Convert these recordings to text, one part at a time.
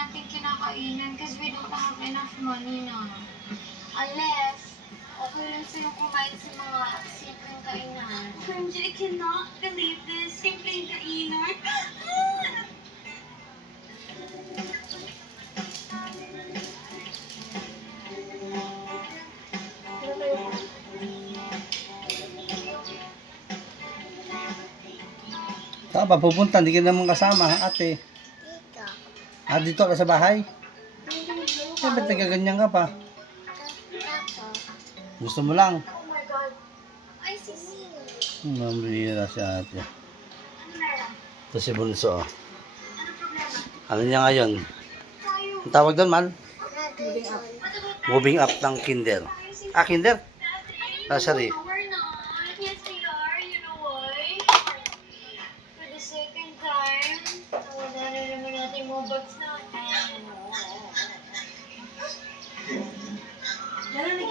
natin kinakainan because we don't have enough money na. Unless, okay lang sa'yo kumain sa mga simpleng kainan. Angel, I cannot believe this. Simpleng kainan. Saan pa pupunta? Hindi ka naman kasama, ate. Dito. Dito ka sa bahay? Ba't nagaganyan ka pa? Tapos. Gusto mo lang? Oh my God. Ay, sisi. Mamrira si ate. Ano meron? Ito si Bunso. Ano problema? Ano niya ngayon? Tayo. Ang tawag doon, man? Moving up. Moving up ng kinder. Kinder? Nursery. No, we're not. Yes, we are. You know why? For the second time, nawala na naman natin yung mga bags natin. Narinig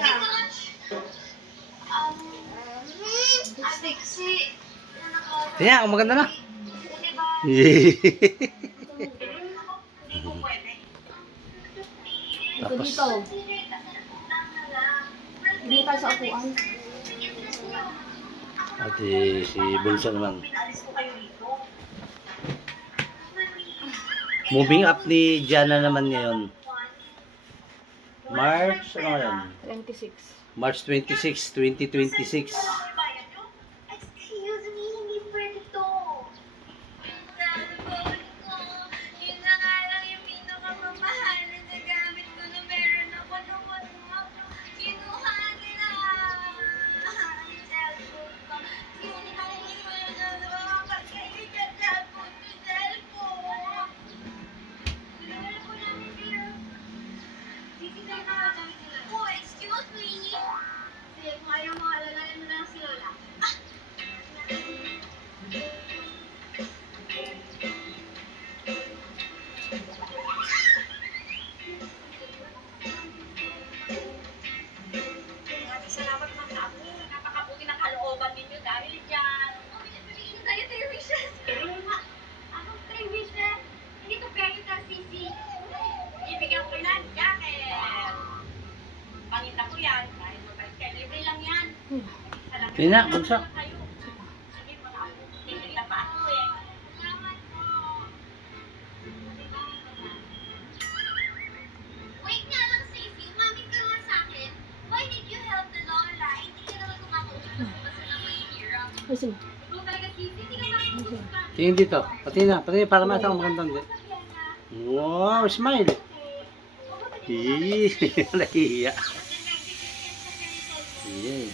Oh my gosh! Ate, kasi... Kaya, maganda na. Diba? Hindi ko pwede. Tapos, Dito. Hindi tayo sa upuan. ate si Bunso naman. Moving up ni Jana naman ngayon. March, ano ngayon? 26. March 26, 2026. Excuse me, hindi pwede to. Yun na nga lang yung pinakamamahal na gamit ko na meron ako noon. Kinuha nila. Ang cellphone ko. Kinuha nila na makakainin ka cellphone ko, cellphone. Wala po namin sila. Hindi tayo nakagamit nila. Oh, excuse me. Sige, kung ayaw mo, alalayan mo lang si Lola. Maraming salamat, Mang Apo. Napakabuti ng kalooban ninyo dahil dyan. Pinagpiliin tayo 3 wishes. Anong 3 wishes? Hindi to pwede ka, Sisi. Ibigyan ko yan, jacket. Pangita ko yan. Dahil mabalik kayo. Libre lang yan. Salamat. Tina, Bunso. Kayo. Sige, Mang Apo. Tingin na pa ako eh. Salamat po. Wait nga lang, Sisi. Umamit ka nga sa akin. Why did you help the Lola? Hindi ka naman kumakausap kasi basta lang mahihirap. Listen. Ikaw talaga, Sisi. Hindi ka nakikusap. Tingin dito. Pati na para mata ang magandang di. Wow, smile. Nahiya. Yay.